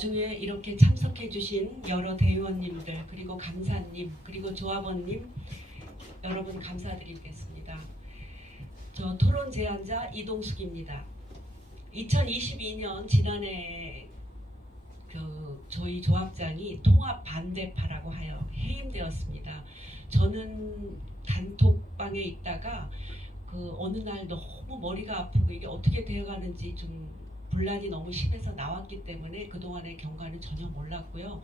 나중에 이렇게 참석해 주신 여러 대의원님들 그리고 감사님 그리고 조합원님 여러분 감사드리겠습니다. 저 토론 제안자 이동숙입니다. 2022년 지난해 저희 조합장이 통합 반대파라고 하여 해임되었습니다. 저는 단톡방에 있다가 어느 날 너무 머리가 아프고 이게 어떻게 되어가는지 좀 분란이 너무 심해서 나왔기 때문에 그동안의 경과는 전혀 몰랐고요.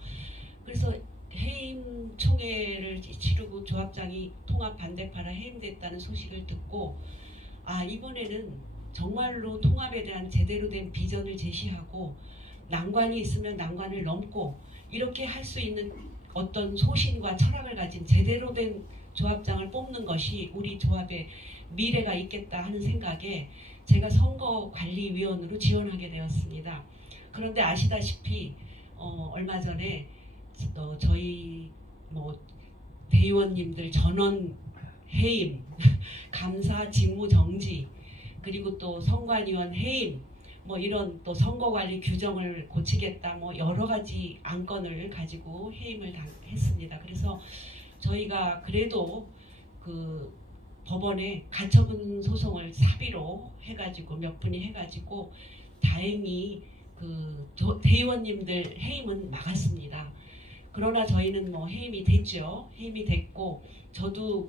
그래서 해임 총회를 치르고 조합장이 통합 반대파라 해임됐다는 소식을 듣고 이번에는 정말로 통합에 대한 제대로 된 비전을 제시하고 난관이 있으면 난관을 넘고 이렇게 할 수 있는 어떤 소신과 철학을 가진 제대로 된 조합장을 뽑는 것이 우리 조합의 미래가 있겠다 하는 생각에 제가 선거관리위원으로 지원하게 되었습니다. 그런데 아시다시피 얼마 전에 저희 대의원님들 전원 해임, 감사 직무 정지, 그리고 또 선관위원 해임, 이런 또 선거관리 규정을 고치겠다, 여러 가지 안건을 가지고 해임을 했습니다. 그래서 저희가 그래도 법원에 가처분 소송을 사비로 해가지고 몇 분이 해가지고 다행히 대의원님들 해임은 막았습니다. 그러나 저희는 해임이 됐죠. 해임이 됐고 저도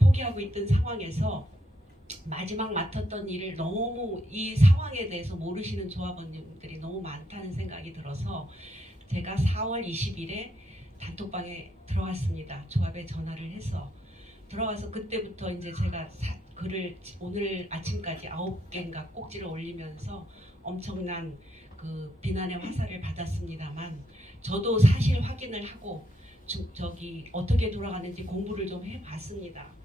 포기하고 있던 상황에서 마지막 맡았던 일을 너무 이 상황에 대해서 모르시는 조합원님들이 너무 많다는 생각이 들어서 제가 4월 20일에 단톡방에 들어갔습니다. 조합에 전화를 해서 들어가서 그때부터 이제 제가 글을 오늘 아침까지 9개인가 꼭지를 올리면서 엄청난 비난의 화살을 받았습니다만 저도 사실 확인을 하고 어떻게 돌아가는지 공부를 좀 해봤습니다.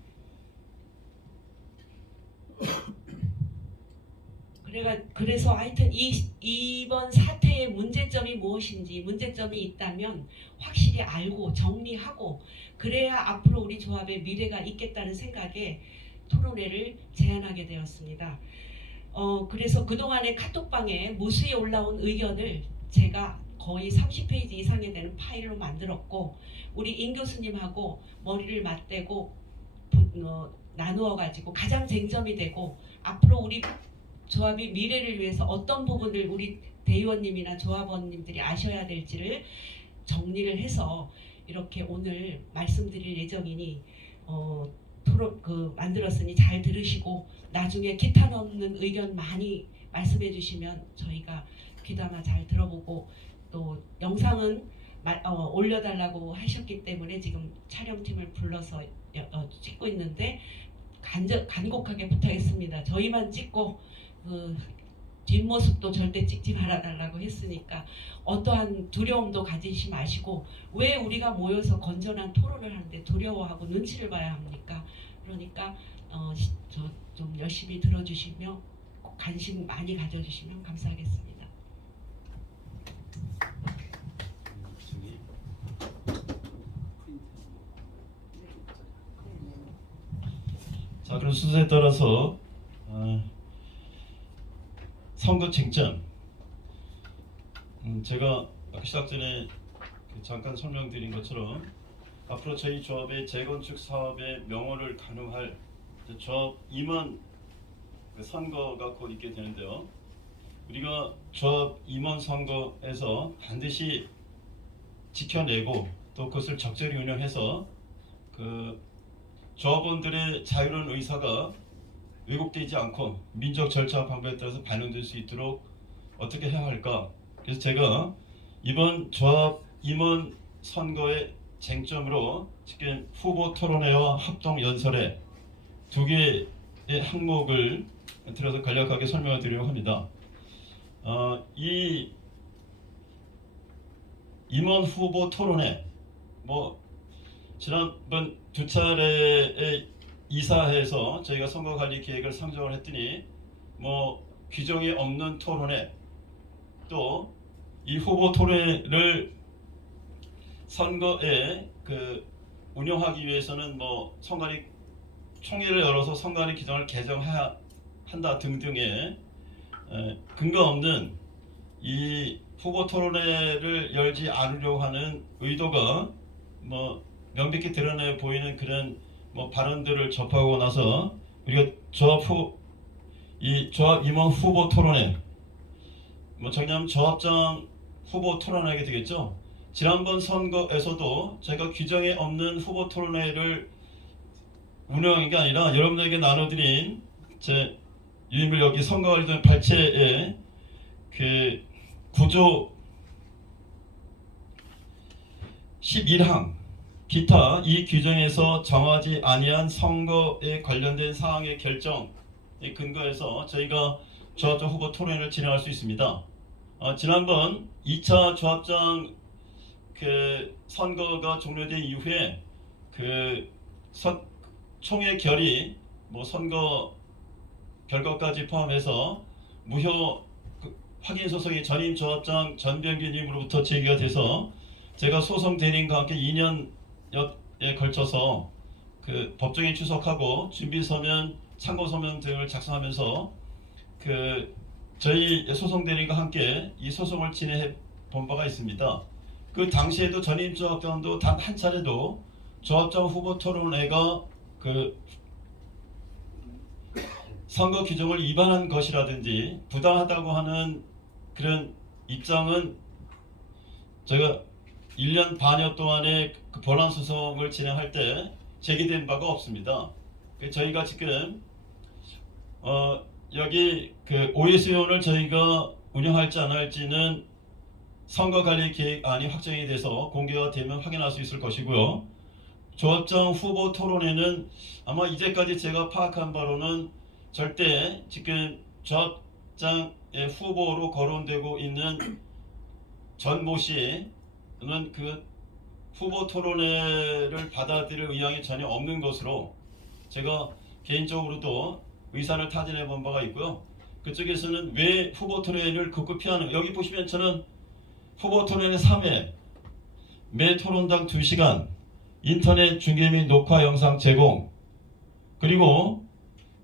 그래서 하여튼 이번 사태의 문제점이 무엇인지 문제점이 있다면 확실히 알고 정리하고 그래야 앞으로 우리 조합의 미래가 있겠다는 생각에 토론회를 제안하게 되었습니다. 그래서 그동안의 카톡방에 무수히 올라온 의견을 제가 거의 30페이지 이상이 되는 파일로 만들었고 우리 임 교수님하고 머리를 맞대고 나누어 가지고 가장 쟁점이 되고 앞으로 우리 조합이 미래를 위해서 어떤 부분을 우리 대의원님이나 조합원님들이 아셔야 될지를 정리를 해서 이렇게 오늘 말씀드릴 예정이니 만들었으니 잘 들으시고 나중에 기타 넣는 의견 많이 말씀해 주시면 저희가 귀담아 잘 들어보고 또 영상은 올려달라고 하셨기 때문에 지금 촬영팀을 불러서 찍고 있는데 간곡하게 부탁했습니다. 저희만 찍고 뒷모습도 절대 찍지 말아달라고 했으니까 어떠한 두려움도 가지시 마시고 왜 우리가 모여서 건전한 토론을 하는데 두려워하고 눈치를 봐야 합니까? 그러니까 좀 열심히 들어주시며 관심 많이 가져주시면 감사하겠습니다. 자, 그럼 순서에 따라서 선거 쟁점 제가 아까 시작 전에 잠깐 설명드린 것처럼 앞으로 저희 조합의 재건축 사업의 명호를 가늠할 조합 임원 선거가 곧 있게 되는데요. 우리가 조합 임원 선거에서 반드시 지켜내고 또 그것을 적절히 운영해서 조합원들의 자유로운 의사가 왜곡되지 않고 민족 절차 방법에 따라서 반영될 수 있도록 어떻게 해야 할까? 그래서 제가 이번 조합 임원 선거의 쟁점으로 지금 후보 토론회와 합동 연설회 두 개의 항목을 들어서 간략하게 설명을 드리려고 합니다. 이 임원 후보 토론회 지난번 두 차례의 이사회에서 저희가 선거관리 계획을 상정을 했더니 규정이 없는 토론회 또 이 후보 토론회를 선거에 운영하기 위해서는 선관위 총회를 열어서 선관위 규정을 개정해야 한다 등등의 근거 없는 이 후보 토론회를 열지 않으려고 하는 의도가 뭐 명백히 드러내 보이는 그런 뭐 발언들을 접하고 나서 우리가 조합 임원 후보 토론회, 뭐 정리하면 조합장 후보 토론하게 되겠죠. 지난번 선거에서도 제가 규정에 없는 후보 토론회를 운영한 게 아니라 여러분에게 나눠드린 제 유인물 여기 선거관리단 발췌의 그 구조 11항 기타 이 규정에서 정하지 아니한 선거에 관련된 사항의 결정에 근거해서 저희가 조합장 후보 토론회를 진행할 수 있습니다. 지난번 2차 조합장 그 선거가 종료된 이후에 그 총회 결의 뭐 선거 결과까지 포함해서 무효 확인 소송이 전임 조합장 전병규님으로부터 제기가 돼서 제가 소송 대리인과 함께 2년여에 걸쳐서 그 법정에 출석하고 준비 서면, 참고 서면 등을 작성하면서 그 저희 소송 대리인과 함께 이 소송을 진행해 본 바가 있습니다. 그 당시에도 전임 조합장도 단 한 차례도 조합장 후보 토론회가 그 선거 규정을 위반한 것이라든지 부당하다고 하는 그런 입장은 제가 1년 반여 동안의 그 본안 소송을 진행할 때 제기된 바가 없습니다. 저희가 지금 여기 그 OS위원을 저희가 운영할지 안 할지는 선거관리 계획안이 확정이 돼서 공개가 되면 확인할 수 있을 것이고요. 조합장 후보 토론회는 아마 이제까지 제가 파악한 바로는 절대 지금 조합장의 후보로 거론되고 있는 전모 씨는 그 후보 토론회를 받아들일 의향이 전혀 없는 것으로 제가 개인적으로도 의사를 타진해 본 바가 있고요. 그쪽에서는 왜 후보 토론회를 극구 피하는, 여기 보시면 저는 후보 토론회 3회, 매 토론당 2시간, 인터넷 중계 및 녹화 영상 제공, 그리고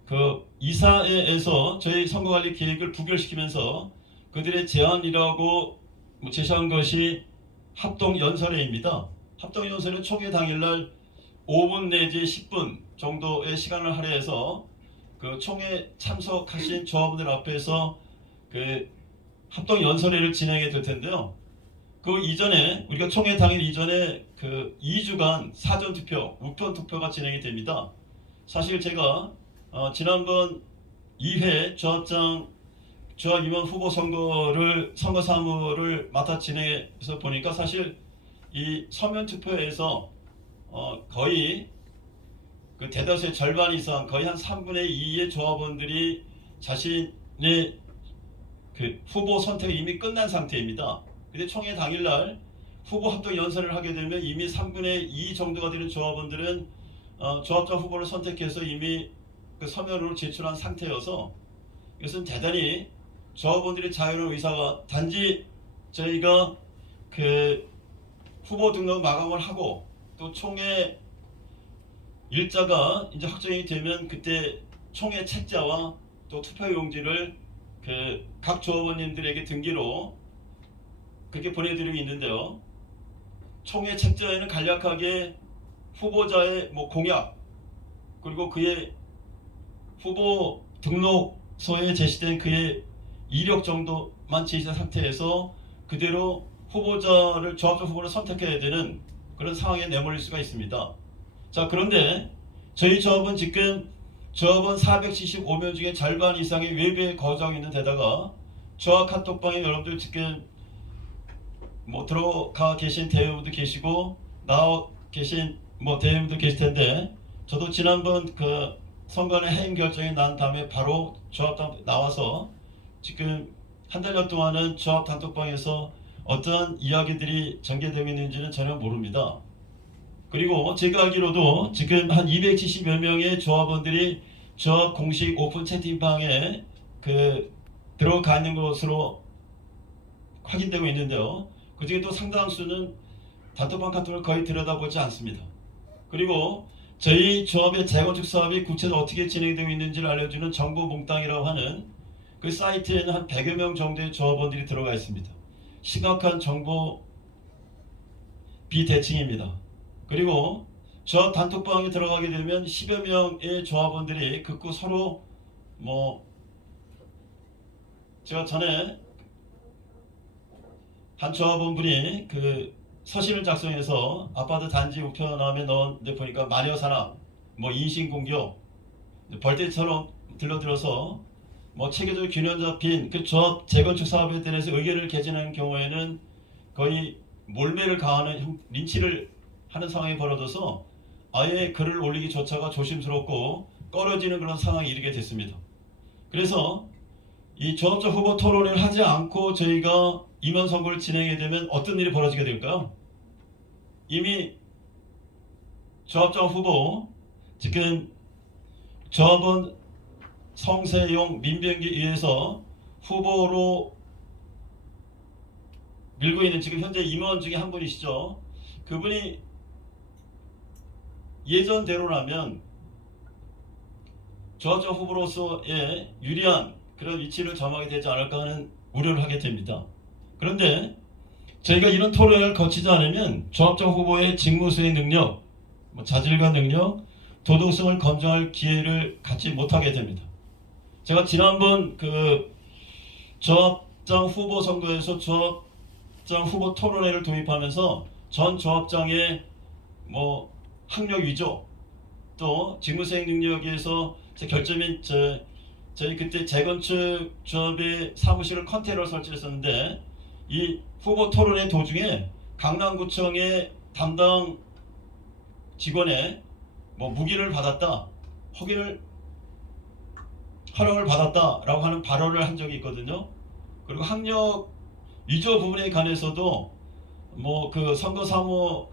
그 이사회에서 저희 선거관리 계획을 부결시키면서 그들의 제안이라고 제시한 것이 합동연설회입니다. 합동연설은 총회 당일날 5분 내지 10분 정도의 시간을 할애해서 그 총회 참석하신 조합원들 앞에서 그 합동연설회를 진행해 될 텐데요. 그 이전에 우리가 총회 당일 이전에 그 2주간 사전투표, 우편투표가 진행이 됩니다. 사실 제가 지난번 2회 조합 임원 후보 선거 사무를 맡아 진행해서 보니까 사실 이 서면 투표에서 거의 그 대다수의 절반 이상, 거의 한 3분의 2의 조합원들이 자신의 그 후보 선택이 이미 끝난 상태입니다. 근데 총회 당일날 후보 합동 연설을 하게 되면 이미 3분의 2 정도가 되는 조합원들은 조합장 후보를 선택해서 이미 그 서면으로 제출한 상태여서 이것은 대단히 조합원들의 자유로운 의사가, 단지 저희가 그 후보 등록 마감을 하고 또 총회 일자가 이제 확정이 되면 그때 총회 책자와 또 투표용지를 그 각 조합원님들에게 등기로 그렇게 보내드리고 있는데요. 총회 책자에는 간략하게 후보자의 뭐 공약, 그리고 그의 후보 등록서에 제시된 그의 이력 정도만 제시한 상태에서 그대로 후보자를, 조합장 후보를 선택해야 되는 그런 상황에 내몰릴 수가 있습니다. 자, 그런데 저희 조합은 지금 조합원 475명 중에 절반 이상이 외부에 거주하고 있는 데다가 조합 카톡방에 여러분들 지금 뭐 들어가 계신 대회원도 계시고 나와 계신 뭐 대회원도 계실 텐데, 저도 지난번 그 선관위 해임 결정이 난 다음에 바로 조합단 나와서 지금 한 달여 동안은 조합 단톡방에서 어떠한 이야기들이 전개되고 있는지는 전혀 모릅니다. 그리고 제가 알기로도 지금 한 270여 명의 조합원들이 조합 공식 오픈 채팅방에 그 들어가 있는 것으로 확인되고 있는데요. 그 중에 또 상당수는 단톡방 카톡을 거의 들여다보지 않습니다. 그리고 저희 조합의 재건축 사업이 구체적으로 어떻게 진행되고 있는지를 알려주는 정보 몽땅이라고 하는 그 사이트에는 한 100여 명 정도의 조합원들이 들어가 있습니다. 심각한 정보 비대칭입니다. 그리고 조합 단톡방에 들어가게 되면 10여 명의 조합원들이 극구 서로 제가 전에 한 조합원분이 그 서신을 작성해서 아파트 단지 우편함에 넣었는데 보니까 마녀사나 인신공격 벌떼처럼 들러들어서 체계적 균형 잡힌 그 조합 재건축 사업에 대해서 의견을 개진하는 경우에는 거의 몰매를 가하는 린치를 하는 상황이 벌어져서 아예 글을 올리기조차가 조심스럽고 꺼려지는 그런 상황에 이르게 됐습니다. 그래서 이 조합장 후보 토론을 하지 않고 저희가 임원 선거를 진행하게 되면 어떤 일이 벌어지게 될까요? 이미 조합장 후보 지금 조합원 성세용 민병기 의해서 후보로 밀고 있는 지금 현재 임원 중에 한 분이시죠. 그분이 예전대로라면 조합장 후보로서의 유리한 그런 위치를 점하게 되지 않을까 하는 우려를 하게 됩니다. 그런데 저희가 이런 토론을 거치지 않으면 조합장 후보의 직무수행 능력, 자질과 능력, 도덕성을 검증할 기회를 갖지 못하게 됩니다. 제가 지난번 그 조합장 후보 선거에서 조합장 후보 토론회를 도입하면서 전 조합장의 학력 위조 또 직무수행 능력에서 결점인 저희 그때 재건축 조합의 사무실을 컨테이너로 설치했었는데 이 후보 토론회 도중에 강남구청의 담당 직원의 무기를 받았다, 허락을 받았다라고 하는 발언을 한 적이 있거든요. 그리고 학력 위조 부분에 관해서도 그 선거 사무를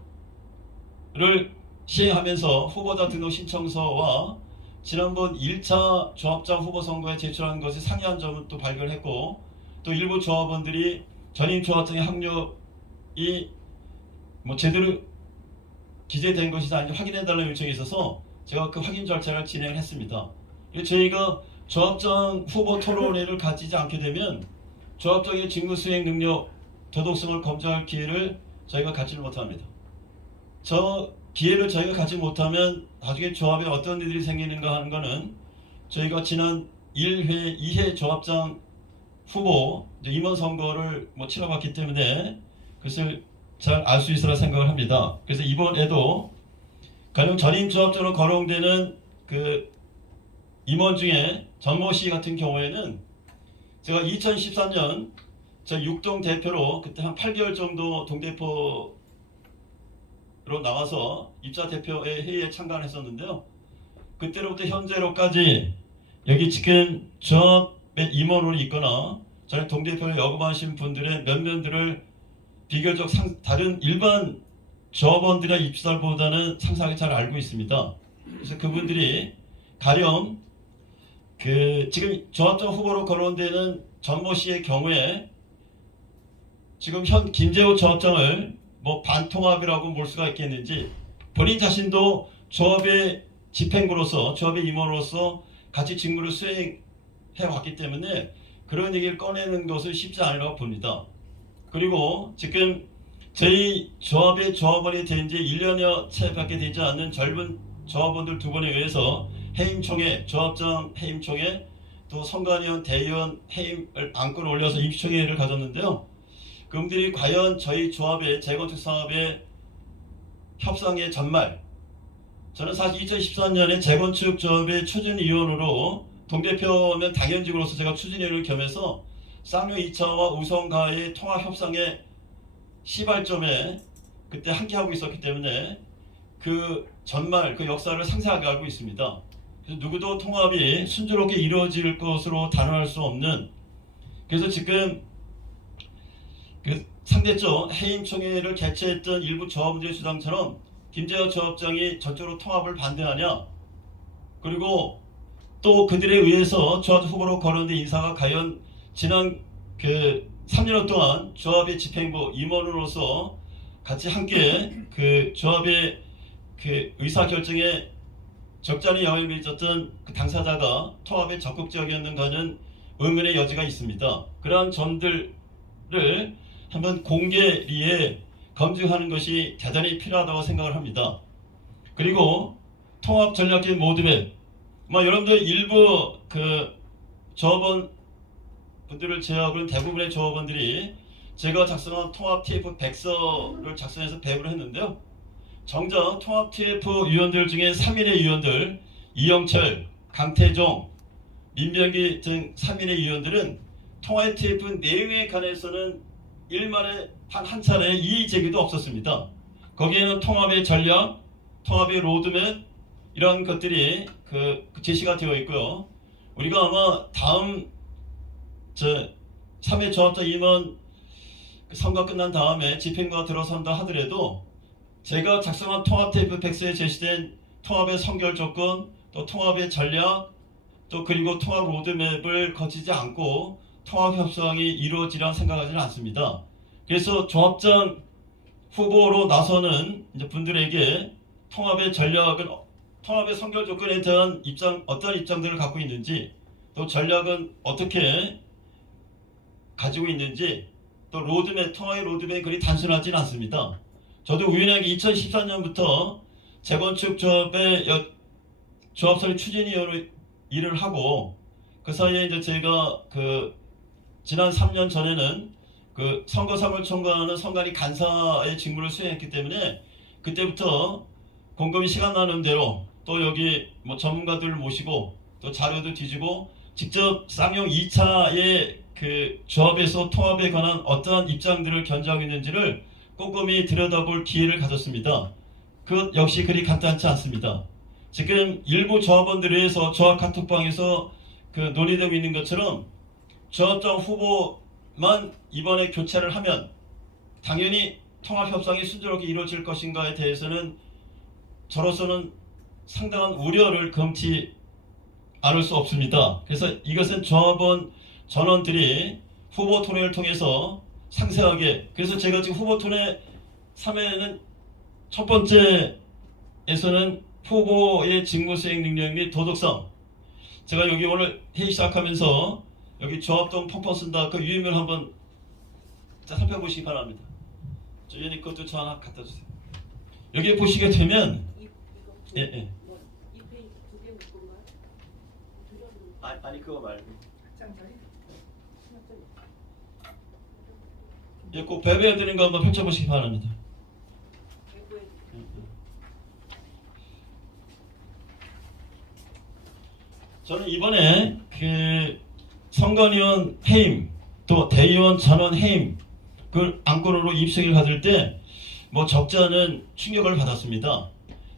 시행하면서 후보자 등록 신청서와 지난번 1차 조합장 후보 선거에 제출한 것이 상이한 점은 또 발견했고, 또 일부 조합원들이 전임 조합장의 학력이 제대로 기재된 것이지 아닌지 확인해달라는 요청이 있어서 제가 그 확인 절차를 진행했습니다. 저희가 조합장 후보 토론회를 가지지 않게 되면 조합장의 직무수행 능력, 도덕성을 검증할 기회를 저희가 갖지를 못합니다. 저 기회를 저희가 갖지 못하면 나중에 조합에 어떤 일들이 생기는가 하는 것은 저희가 지난 1회, 2회 조합장 후보 임원 선거를 치러봤기 때문에 그것을 잘 알 수 있으라 생각을 합니다. 그래서 이번에도 가령 전임 조합장으로 거론되는 그 임원 중에 전모 씨 같은 경우에는 제가 2013년 저 육동 대표로 그때 한 8개월 정도 동대표로 나와서 입사 대표의 회의에 참가했었는데요. 그때로부터 현재로까지 여기 지금 조합의 임원으로 있거나 저는 동대표를 역임하신 분들의 면면들을 비교적 다른 일반 조합원들의 입사보다는 상세하게 잘 알고 있습니다. 그래서 그분들이 가령 지금 조합장 후보로 거론되는 전모 씨의 경우에 지금 현 김재호 조합장을 반통합이라고 볼 수가 있겠는지 본인 자신도 조합의 집행부로서 조합의 임원으로서 같이 직무를 수행해 왔기 때문에 그런 얘기를 꺼내는 것은 쉽지 않으라고 봅니다. 그리고 지금 저희 조합의 조합원이 된 지 1년여 채밖에 되지 않는 젊은 조합원들 두 분에 의해서 해임총회, 조합장 해임총회, 또 선관위원, 대의원 해임을 안건 올려서 임시총회를 가졌는데요. 그분들이 과연 저희 조합의 재건축 사업의 협상의 전말, 저는 사실 2014년에 재건축 조합의 추진위원으로 동대표면 당연직으로서 제가 추진위원을 겸해서 쌍용 2차와 우성가의 통합협상의 시발점에 그때 함께하고 있었기 때문에 그 전말, 그 역사를 상세하게 알고 있습니다. 그래서 누구도 통합이 순조롭게 이루어질 것으로 단언할 수 없는, 그래서 지금 그 상대적 해임총회를 개최했던 일부 조합원들의 주장처럼 김재호 조합장이 전적으로 통합을 반대하냐, 그리고 또 그들에 의해서 조합 후보로 거론된 인사가 과연 지난 3년 동안 조합의 집행부 임원으로서 같이 함께 그 조합의 그 의사결정에 적잖은 영향을 미쳤던 그 당사자가 통합에 적극적이었는가는 의문의 여지가 있습니다. 그러한 점들을 한번 공개리에 검증하는 것이 대단히 필요하다고 생각을 합니다. 그리고 통합 전략적인 모드맵, 여러분들 일부 그 조합원 분들을 제외하고는 대부분의 조합원들이 제가 작성한 통합 TF 백서를 작성해서 배부를 했는데요. 정작 통합 TF 위원들 중에 3인의 위원들, 이영철, 강태종, 민병기 등 3인의 위원들은 통합 TF 내용에 관해서는 일만에 한 차례 이의 제기도 없었습니다. 거기에는 통합의 전략, 통합의 로드맵 이런 것들이 제시가 되어 있고요. 우리가 아마 다음 3회 조합자 임원 선거 끝난 다음에 집행부가 들어선다 하더라도 제가 작성한 통합 TF 백서에 제시된 통합의 선결 조건, 또 통합의 전략, 또 그리고 통합 로드맵을 거치지 않고 통합 협상이 이루어지리라 생각하지는 않습니다. 그래서 조합장 후보로 나서는 이제 분들에게 통합의 전략은 통합의 선결 조건에 대한 어떤 입장들을 갖고 있는지, 또 전략은 어떻게 가지고 있는지, 또 로드맵, 통합의 로드맵이 그리 단순하지는 않습니다. 저도 우연하게 2014년부터 재건축 조합의 조합설립 추진위원으로 일을 하고, 그 사이에 이제 제가 지난 3년 전에는 선거 사무총괄하는 선관위 간사의 직무를 수행했기 때문에 그때부터 곰곰이 시간 나는 대로 또 여기 전문가들을 모시고 또 자료도 뒤지고 직접 쌍용 2차의 조합에서 통합에 관한 어떠한 입장들을 견지하고 있는지를 꼼꼼히 들여다볼 기회를 가졌습니다. 그것 역시 그리 간단치 않습니다. 지금 일부 조합원들에 의해서 조합 카톡방에서 논의되고 있는 것처럼 조합장 후보만 이번에 교체를 하면 당연히 통합 협상이 순조롭게 이루어질 것인가에 대해서는 저로서는 상당한 우려를 금치 않을 수 없습니다. 그래서 이것은 조합원 전원들이 후보 토론을 통해서 상세하게, 그래서 제가 지금 후보 토론 3회는 첫 번째에서는 후보의 직무 수행 능력 및 도덕성, 제가 여기 오늘 회의 시작하면서 여기 조합동 펑펑 쓴다 그 유인을 한번 살펴보시기 바랍니다. 저 위원님 그것도 저 하나 갖다 주세요. 여기에 보시게 되면 예. 아니 그거 말고 꼭 배배해드린 거 한번 펼쳐보시기 바랍니다. 저는 이번에 선관위원 해임 또 대의원 전원 해임 안건으로 입성을 받을 때 적지 않은 충격을 받았습니다.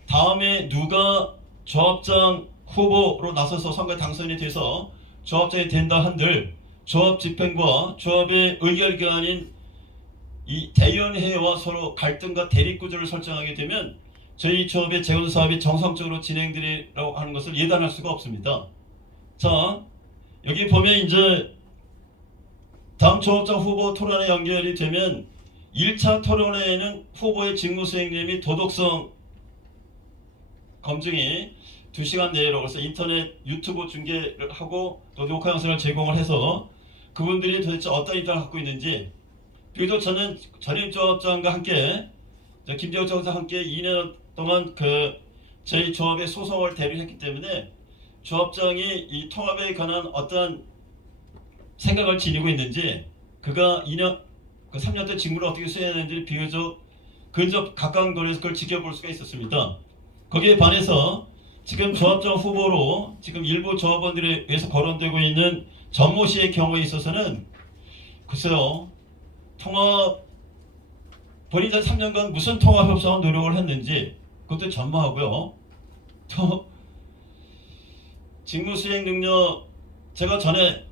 다음에 누가 조합장 후보로 나서서 선거에 당선이 돼서 조합장이 된다 한들 조합 집행부와 조합의 의결기관인 이 대의원회와 서로 갈등과 대립구조를 설정하게 되면 저희 조합의 재건사업이 정상적으로 진행되리라고 하는 것을 예단할 수가 없습니다. 자, 여기 보면 이제 다음 조합장 후보 토론에 연결이 되면 1차 토론회에는 후보의 직무수행력 및 도덕성 검증이 2시간 내로 그래서 인터넷 유튜브 중계를 하고 또 녹화 영상을 제공을 해서 그분들이 도대체 어떤 입장을 갖고 있는지, 그리고 저는 전임 조합장과 함께 김재호 조합장과 함께 2년 동안 저희 조합의 소송을 대리했기 때문에 조합장이 이 통합에 관한 어떤 생각을 지니고 있는지, 그가 3년 때 직무를 어떻게 수행했는지 비교적 근접 가까운 거리에서 그걸 지켜볼 수가 있었습니다. 거기에 반해서 지금 조합장 후보로 지금 일부 조합원들에 의해서 거론되고 있는 전모 씨의 경우에 있어서는 글쎄요, 본인이 3년간 무슨 통합 협상을 노력을 했는지 그것도 전무하고요. 또 직무 수행 능력, 제가 전에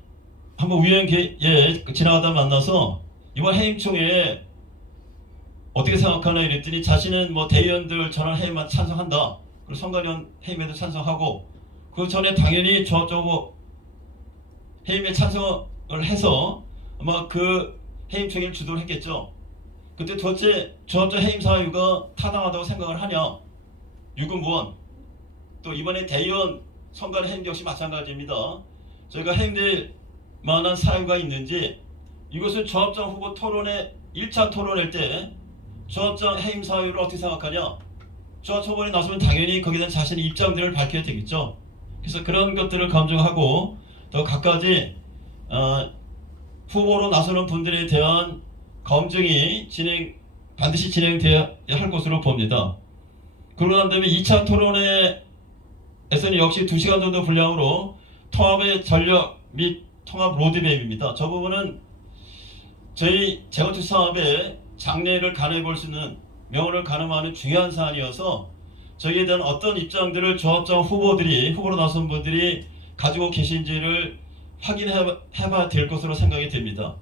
한번 우연히 지나가다 만나서 이번 해임총회에 어떻게 생각하나 이랬더니 자신은 대의원들 전원 해임만 찬성한다. 그리고 선관위원 해임에도 찬성하고 그 전에 당연히 조합적으로 해임에 찬성을 해서 아마 해임총회를 주도를 했겠죠. 그때 도대체 조합적 해임 사유가 타당하다고 생각을 하냐? 유근무원. 또 이번에 대의원 선관 해임 역시 마찬가지입니다. 저희가 해임될 만한 사유가 있는지, 이것을 조합장 후보 토론에 1차 토론회 때 조합장 해임 사유를 어떻게 생각하냐? 조합 초본에 나서면 당연히 거기에 대한 자신의 입장들을 밝혀야 되겠죠. 그래서 그런 것들을 검증하고 또 각가지 후보로 나서는 분들에 대한 검증이 반드시 진행돼야 할 것으로 봅니다. 그러고 난 다음에 2차 토론회에서는 역시 2시간 정도 분량으로 통합의 전력 및 통합 로드맵입니다. 저 부분은 저희 재건축 사업의 장래를 가늠해 볼 수 있는 명언을 가늠하는 중요한 사안이어서 저희에 대한 어떤 입장들을 조합장 후보로 나선 분들이 가지고 계신지를 확인해봐야 될 것으로 생각이 됩니다.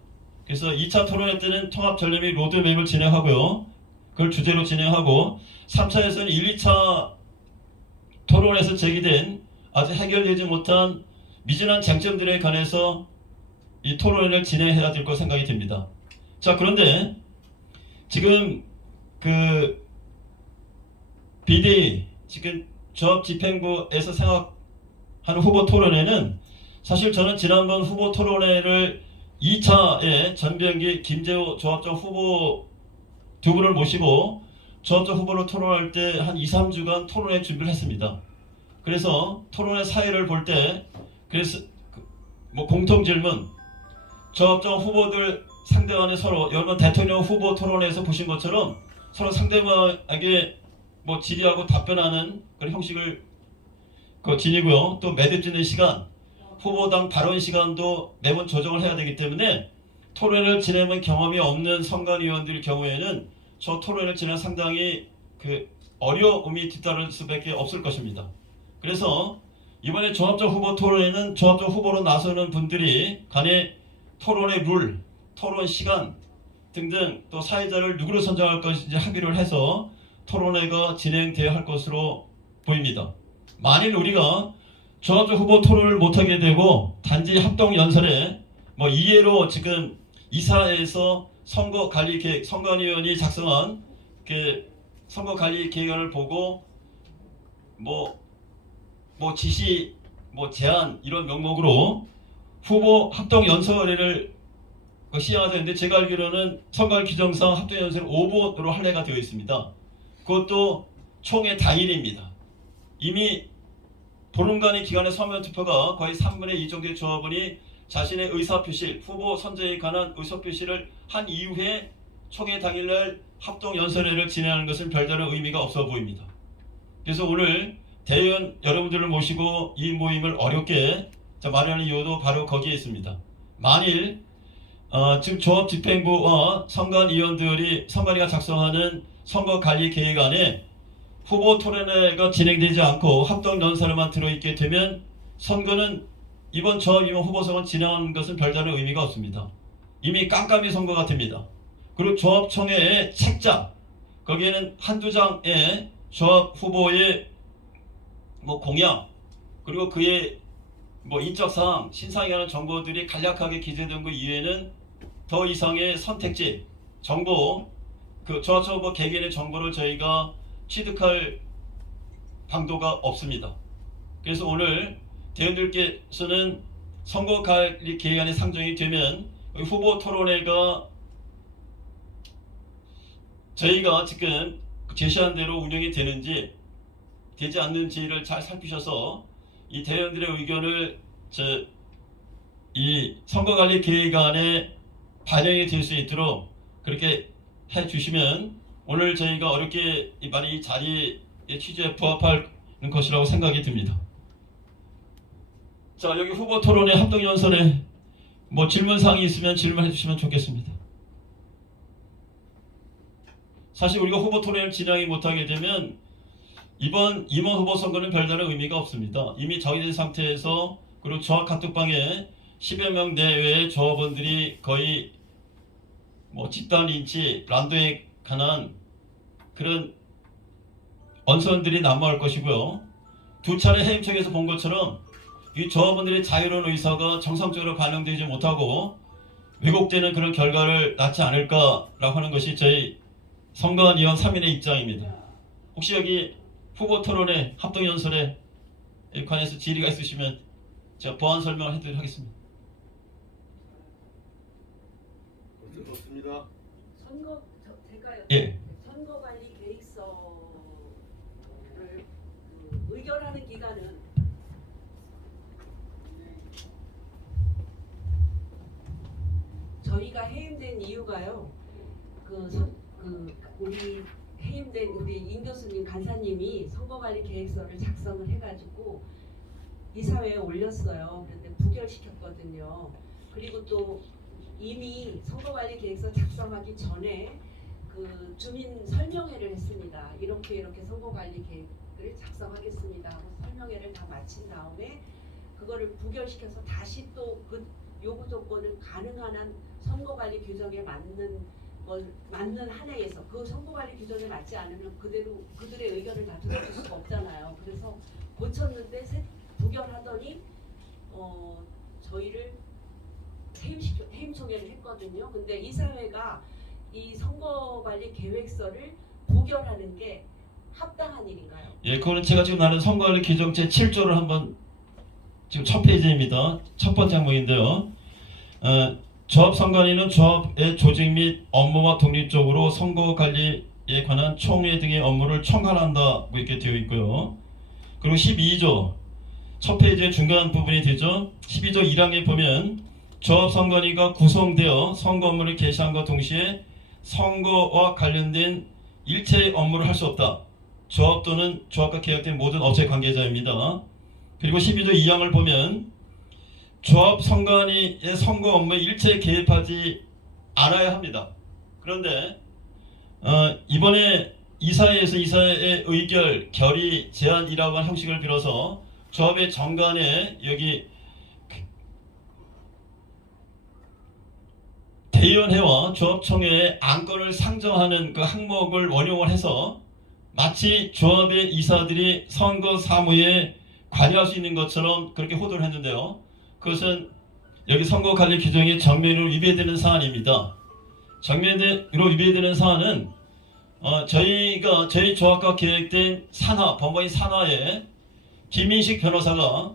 그래서 2차 토론회 때는 통합 전략 및 로드맵을 진행하고요. 그걸 주제로 진행하고 3차에서는 1, 2차 토론에서 제기된 아직 해결되지 못한 미진한 쟁점들에 관해서 이 토론회를 진행해야 될 것 생각이 됩니다. 자, 그런데 지금 그 비대위 지금 조합집행부에서 생각하는 후보 토론회는 사실 저는 지난번 후보 토론회를 2차에 전병기 김재호 조합장 후보 두 분을 모시고 조합장 후보로 토론할 때 한 2, 3주간 토론회 준비를 했습니다. 그래서 토론회 사회를 볼 때 그래서 뭐 공통 질문 조합장 후보들 상대간에 서로 여러분 대통령 후보 토론회에서 보신 것처럼 서로 상대방에게 뭐 질의하고 답변하는 그런 형식을 지니고요. 또 매듭짓는 시간, 후보당 발언 시간도 매번 조정을 해야 되기 때문에 토론회를 진행한 경험이 없는 선관위원들 경우에는 저 토론회를 진행 상당히 어려움이 뒤따를 수밖에 없을 것입니다. 그래서 이번에 조합장 후보 토론회는 조합장 후보로 나서는 분들이 간에 토론의 룰, 토론 시간 등등 또 사회자를 누구로 선정할 것인지 합의를 해서 토론회가 진행되어야 할 것으로 보입니다. 만일 우리가 조합장 후보 토론을 못하게 되고 단지 합동연설에 뭐 이해로 지금 이사회에서 선거관리계획, 선관위원이 작성한 선거관리계획안을 보고 뭐 지시, 제안 이런 명목으로 후보 합동연설회를 시행하자 했는데 제가 알기로는 선거관 규정상 합동연설을 5번으로 할례가 되어 있습니다. 그것도 총회 당일입니다. 이미 보름간의 기간의 서면 투표가 거의 3분의 2 정도의 조합원이 자신의 의사표시, 후보 선정에 관한 의사표시를 한 이후에 총회 당일날 합동연설회를 진행하는 것은 별다른 의미가 없어 보입니다. 그래서 오늘 대의원 여러분들을 모시고 이 모임을 어렵게 마련한 이유도 바로 거기에 있습니다. 만일 지금 조합집행부와 선관위가 작성하는 선거관리계획안에 후보 토론회가 진행되지 않고 합동연설만 들어있게 되면 선거는 이번 후보 선거 진행하는 것은 별다른 의미가 없습니다. 이미 깜깜이 선거가 됩니다. 그리고 조합총회의 책자 거기에는 한두 장의 조합 후보의 공약 그리고 그의 인적사항, 신상에 관한 정보들이 간략하게 기재된 것 이외에는 더 이상의 선택지, 정보, 조합총 후보 개개인의 정보를 저희가 취득할 방도가 없습니다. 그래서 오늘 대원들께서는 선거관리계획안이 상정이 되면 후보 토론회가 저희가 지금 제시한 대로 운영이 되는지 되지 않는지를 잘 살피셔서 이 대의원들의 의견을 이 선거관리계획안에 반영이 될 수 있도록 그렇게 해주시면 오늘 저희가 어렵게 이 자리의 취지에 부합할 것이라고 생각이 듭니다. 자, 여기 후보 토론회 합동연설에 질문사항이 있으면 질문해 주시면 좋겠습니다. 사실 우리가 후보 토론회를 진행하지 못하게 되면 이번 임원 후보 선거는 별다른 의미가 없습니다. 이미 정해진 상태에서 그리고 조합 카톡방에 10여 명 내외의 조합원들이 거의 집단 린치, 란도에 관한 그런 언선들이 난무할 것이고요. 두 차례 해임청에서 본 것처럼 이 조합원들의 자유로운 의사가 정상적으로 반영되지 못하고 왜곡되는 그런 결과를 낳지 않을까라고 하는 것이 저희 선관위원 3인의 입장입니다. 혹시 여기 후보 토론회 합동연설에 관해서 질의가 있으시면 제가 보완 설명을 해드리도록 하겠습니다. 없습니다. 제가 예. 선거관리 계획서를 의결하는 기간은 저희가 해임된 이유가요. 우리 해임된 우리 임 교수님 간사님이 선거관리 계획서를 작성을 해가지고 이사회에 올렸어요. 그런데 부결시켰거든요. 그리고 또 이미 선거관리 계획서 작성하기 전에 그 주민 설명회를 했습니다. 이렇게 선거관리 계획을 작성하겠습니다 하고 설명회를 다 마친 다음에 그거를 부결시켜서 다시 또 그 요구 조건을 가능한 한 선거관리 규정에 맞는 한해에서 그 선거관리 규정에 맞지 않으면 그들의 의견을 다 들어줄 수가 없잖아요. 그래서 고쳤는데 부결하더니 저희를 해임 총회를 했거든요. 근데 이사회가 이 선거관리 계획서를 부결하는 게 합당한 일인가요? 예, 그거는 제가 지금 나눈 선거관리 규정 제 7조를 한번 지금 첫 페이지입니다. 첫 번째 항목인데요. 조합선관위는 조합의 조직 및 업무와 독립적으로 선거관리에 관한 총회 등의 업무를 총괄한다 뭐 이렇게 되어 있고요. 그리고 12조 첫 페이지의 중간 부분이 되죠. 12조 1항에 보면 조합선관위가 구성되어 선거 업무를 개시함과 동시에 선거와 관련된 일체의 업무를 할 수 없다. 조합 또는 조합과 계약된 모든 업체 관계자입니다. 그리고 12조 2항을 보면 조합 선관위의 선거 업무에 일체에 개입하지 않아야 합니다. 그런데 이번에 이사회에서 이사회의 의결, 결의, 제안이라고 하는 형식을 빌어서 조합의 정관에 여기 대의원회와 조합총회의 안건을 상정하는 그 항목을 원용을 해서 마치 조합의 이사들이 선거 사무에 관여할 수 있는 것처럼 그렇게 호도를 했는데요. 그것은 여기 선거관리 규정에 정면으로 위배되는 사안입니다. 정면으로 위배되는 사안은 저희 조합과 계획된 법원의 산하에 김인식 변호사가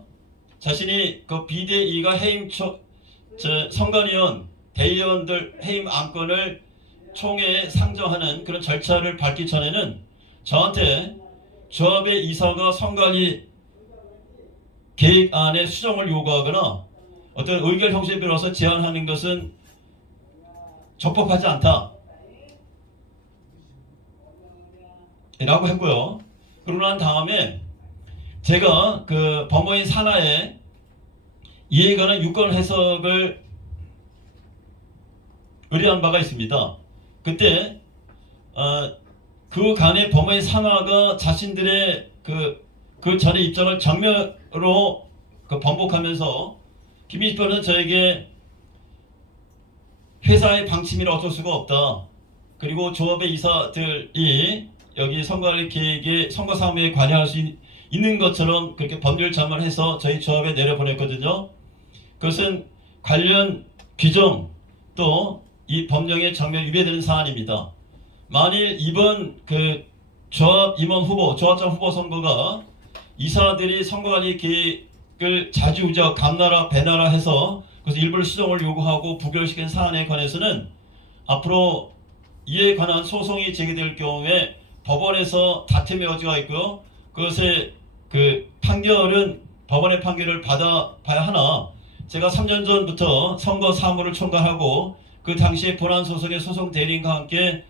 자신이 그 비대위가 해임 선관위원 대의원들 해임 안건을 총회에 상정하는 그런 절차를 밟기 전에는 저한테 조합의 이사가 선관위 계획안의 수정을 요구하거나 어떤 의결 형식에 빌어서 제안하는 것은 적법하지 않다 라고 했고요. 그러고 난 다음에 제가 그 법원의 산하에 이에 관한 유권 해석을 의뢰한 바가 있습니다. 그때 그 간의 법원의 산하가 자신들의 그 전에 입장을 정면으로 번복하면서 김인식 변호사는 저에게 회사의 방침이라 어쩔 수가 없다. 그리고 조합의 이사들이 여기 선거관리 계획에 선거 사무에 관여할 수 있는 것처럼 그렇게 법률 자문해서 저희 조합에 내려보냈거든요. 그것은 관련 규정 또 이 법령에 정면 위배되는 사안입니다. 만일 이번 그 조합 임원 후보, 조합장 후보 선거가 이사들이 선거관리 계획을 자주우지하고 감나라 배나라 해서 그래서 일부를 수정을 요구하고 부결시킨 사안에 관해서는 앞으로 이에 관한 소송이 제기될 경우에 법원에서 다툼의 여지가 있고요. 그것의 그 판결은 법원의 판결을 받아봐야 하나 제가 3년 전부터 선거 사무를 총괄하고 그 당시에 본안 소송의 소송 대리인과 함께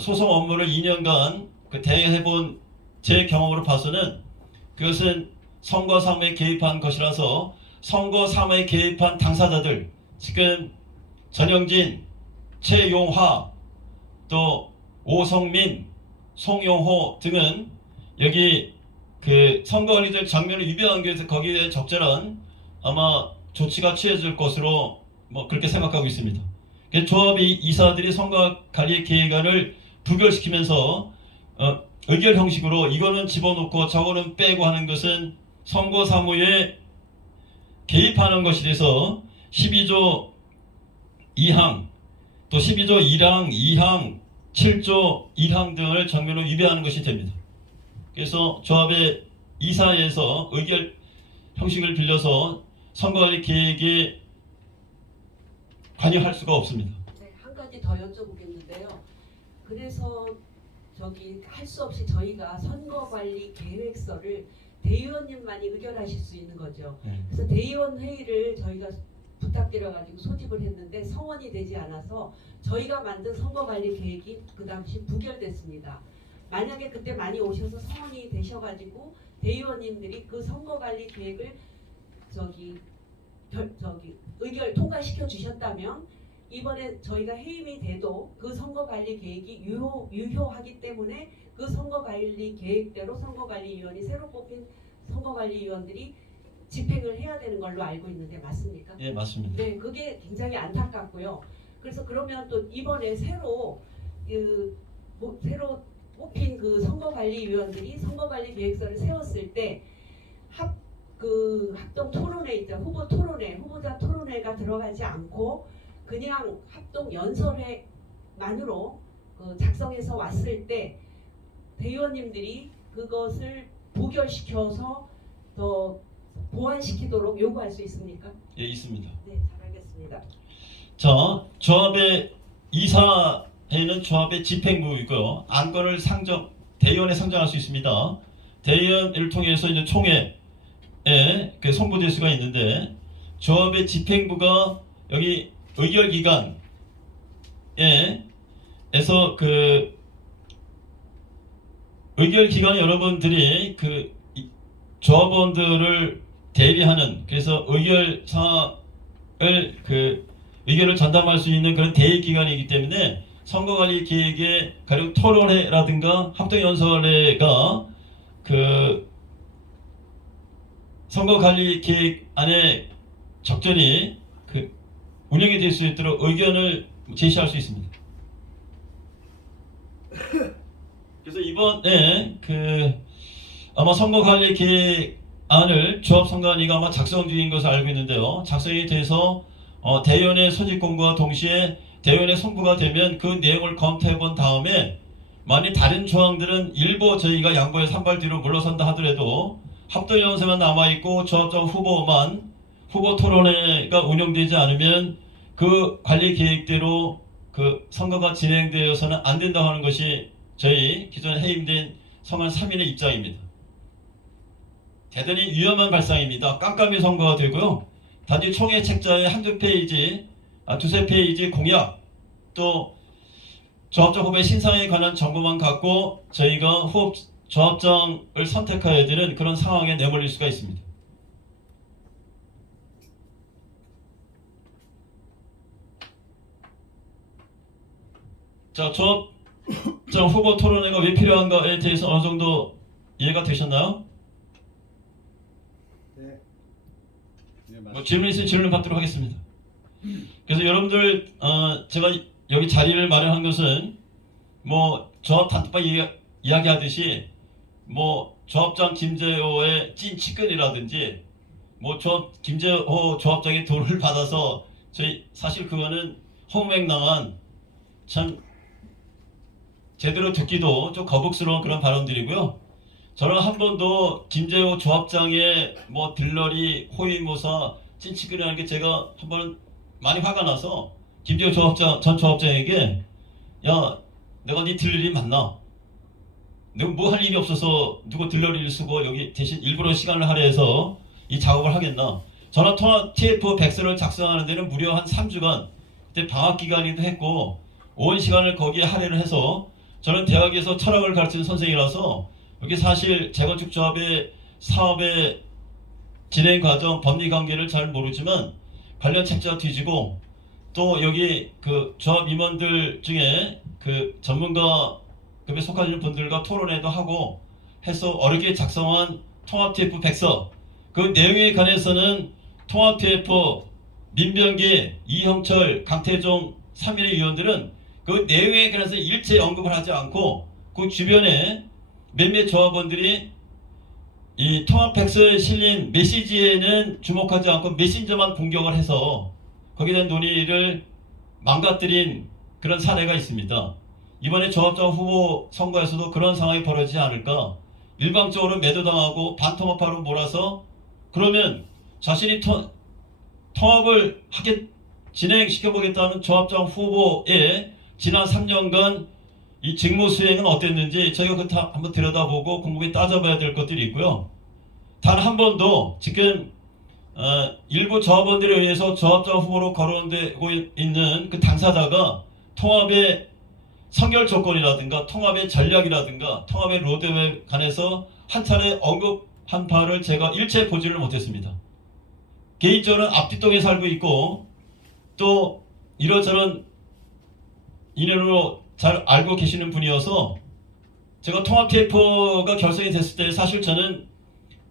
소송 업무를 2년간 대행해본 제 경험으로 봐서는 그것은 선거 사무에 개입한 것이라서 선거 사무에 개입한 당사자들 지금 전영진, 최용화, 또 오성민, 송용호 등은 여기 그 선거관리들 장면을 위배한 것에서 거기에 대한 적절한 아마 조치가 취해질 것으로 뭐 그렇게 생각하고 있습니다. 조합이 이사들이 선거관리 계획안을 부결시키면서 의결 형식으로 이거는 집어넣고 저거는 빼고 하는 것은 선거 사무에 개입하는 것이 돼서 12조 2항 또 12조 1항, 2항, 7조 1항 등을 정면으로 위배하는 것이 됩니다. 그래서 조합의 이사회에서 의결 형식을 빌려서 선거관리 계획에 관여할 수가 없습니다. 네, 한 가지 더 여쭤보겠는데 있는데요. 그래서 할 수 없이 저희가 선거관리 계획서를 대의원님만이 의결하실 수 있는 거죠. 그래서 대의원 회의를 저희가 부탁드려가지고 소집을 했는데 성원이 되지 않아서 저희가 만든 선거관리 계획이 그 당시 부결됐습니다. 만약에 그때 많이 오셔서 성원이 되셔가지고 대의원님들이 그 선거관리 계획을 의결 통과시켜 주셨다면 이번에 저희가 해임이 돼도 그 선거관리 계획이 유효하기 때문에 그 선거관리 계획대로 선거관리위원이 새로 뽑힌 선거관리위원들이 집행을 해야 되는 걸로 알고 있는데 맞습니까? 예, 맞습니다. 네, 그게 굉장히 안타깝고요. 그래서 그러면 또 이번에 새로 뽑힌 그 선거관리위원들이 선거관리 계획서를 세웠을 때 합동 토론회 있죠. 후보자 토론회가 들어가지 않고 그냥 합동 연설회만으로 작성해서 왔을 때 대의원님들이 그것을 부결시켜서 더 보완시키도록 요구할 수 있습니까? 예, 있습니다. 네, 잘 알겠습니다. 자, 조합의 이사회는 조합의 집행부이고요. 안건을 대의원에 상정할 수 있습니다. 대의원을 통해서 이제 총회에 그 송부될 수가 있는데 조합의 집행부가 여기 의결 기관에서 의결 기관 여러분들이 조합원들을 대리하는 그래서 의결 사항을 의견을 전담할 수 있는 그런 대의 기관이기 때문에 선거관리 계획의 가령 토론회라든가 합동연설회가 선거관리 계획 안에 적절히 운영이 될 수 있도록 의견을 제시할 수 있습니다. 그래서 이번에 아마 선거관리 계획안을 조합선관위가 아마 작성 중인 것을 알고 있는데요. 작성이 돼서 대의원의 소집 공고와 동시에 대의원의 송부가 되면 그 내용을 검토해 본 다음에 만약 다른 조항들은 일부 저희가 양보해 산발 뒤로 물러선다 하더라도 합동연설만 남아있고 조합장 후보 토론회가 운영되지 않으면 그 관리 계획대로 그 선거가 진행되어서는 안 된다고 하는 것이 저희 기존에 해임된 성한 3인의 입장입니다. 대단히 위험한 발상입니다. 깜깜이 선거가 되고요. 단지 총회 책자에 한두 페이지, 두세 페이지 공약, 또 조합장 후보의 신상에 관한 정보만 갖고 저희가 조합장을 선택해야 되는 그런 상황에 내몰릴 수가 있습니다. 자, 조합장 후보 토론회가 왜 필요한가에 대해서 어느 정도 이해가 되셨나요? 네. 질문 있으면 질문 받도록 하겠습니다. 그래서 여러분들 제가 여기 자리를 마련한 것은 조합 단톡방 이야기하듯이 조합장 김재호의 찐 측근이라든지 김재호 조합장의 돈을 받아서 저희 사실 그거는 허무맹랑한 참 제대로 듣기도 좀 거북스러운 그런 발언들이고요. 저는 한 번도 김재호 조합장의 들러리 호위무사 찐치근이라는 게 제가 한번 많이 화가 나서 김재호 전 조합장에게 야, 내가 네 들러리 맞나? 내가 뭐 할 일이 없어서 누구 들러리를 쓰고 여기 대신 일부러 시간을 할애해서 이 작업을 하겠나? 전화 통화 TF 백서를 작성하는 데는 무려 한 3주간 그때 방학 기간이기도 했고 온 시간을 거기에 할애를 해서 저는 대학에서 철학을 가르치는 선생이라서 여기 사실 재건축 조합의 사업의 진행 과정, 법리 관계를 잘 모르지만 관련 책자 뒤지고 또 여기 조합 임원들 중에 전문가급에 속하는 분들과 토론회도 하고 해서 어렵게 작성한 통합 TF 백서 그 내용에 관해서는 통합 TF 민병기, 이형철, 강태종 3인의 위원들은 그 내용에 관해서 일체 언급을 하지 않고 그 주변에 몇몇 조합원들이 이 통합 백서에 실린 메시지에는 주목하지 않고 메신저만 공격을 해서 거기에 대한 논의를 망가뜨린 그런 사례가 있습니다. 이번에 조합장 후보 선거에서도 그런 상황이 벌어지지 않을까. 일방적으로 매도당하고 반통합하로 몰아서 그러면 자신이 통합을 진행시켜보겠다는 조합장 후보의 지난 3년간 이 직무 수행은 어땠는지 저희가 그거 다 한번 들여다보고 꼼꼼히 따져봐야 될 것들이 있고요. 단 한 번도 지금 일부 조합원들에 의해서 조합자 후보로 거론되고 있는 그 당사자가 통합의 선결 조건이라든가 통합의 전략이라든가 통합의 로드맵에 관해서 한 차례 언급한 바를 제가 일체 보지를 못했습니다. 개인적으로는 앞뒤동에 살고 있고 또 이런저런 인연으로 잘 알고 계시는 분이어서 제가 통합 TF가 결성이 됐을 때 사실 저는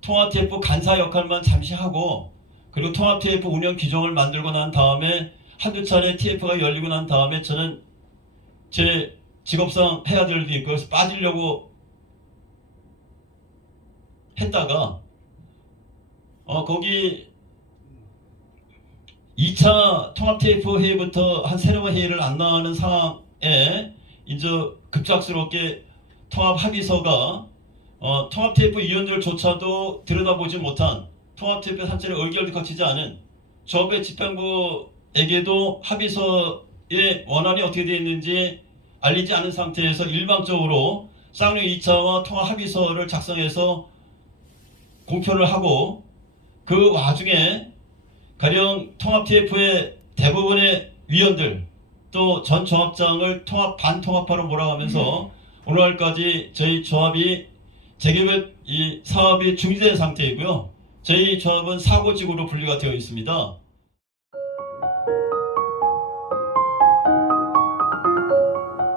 통합 TF 간사 역할만 잠시 하고 그리고 통합 TF 운영 규정을 만들고 난 다음에 한두 차례 TF가 열리고 난 다음에 저는 제 직업상 해야 될 일도 있고 그래서 빠지려고 했다가 거기 2차 통합 TF 회의부터 한 세네 번 회의를 안 나가는 상황에 이제 급작스럽게 통합 합의서가 통합 TF 위원들조차도 들여다보지 못한 통합 TF 한 차례 의결도 거치지 않은 조합의 집행부에게도 합의서의 원안이 어떻게 되어 있는지 알리지 않은 상태에서 일방적으로 쌍용 2차와 통합 합의서를 작성해서 공표를 하고 그 와중에 가령 통합 TF의 대부분의 위원들 또 전 조합장을 반통합화로 몰아가면서 오늘날까지 저희 조합이 재개발 이 사업이 중지된 상태이고요. 저희 조합은 사고직으로 분리가 되어 있습니다.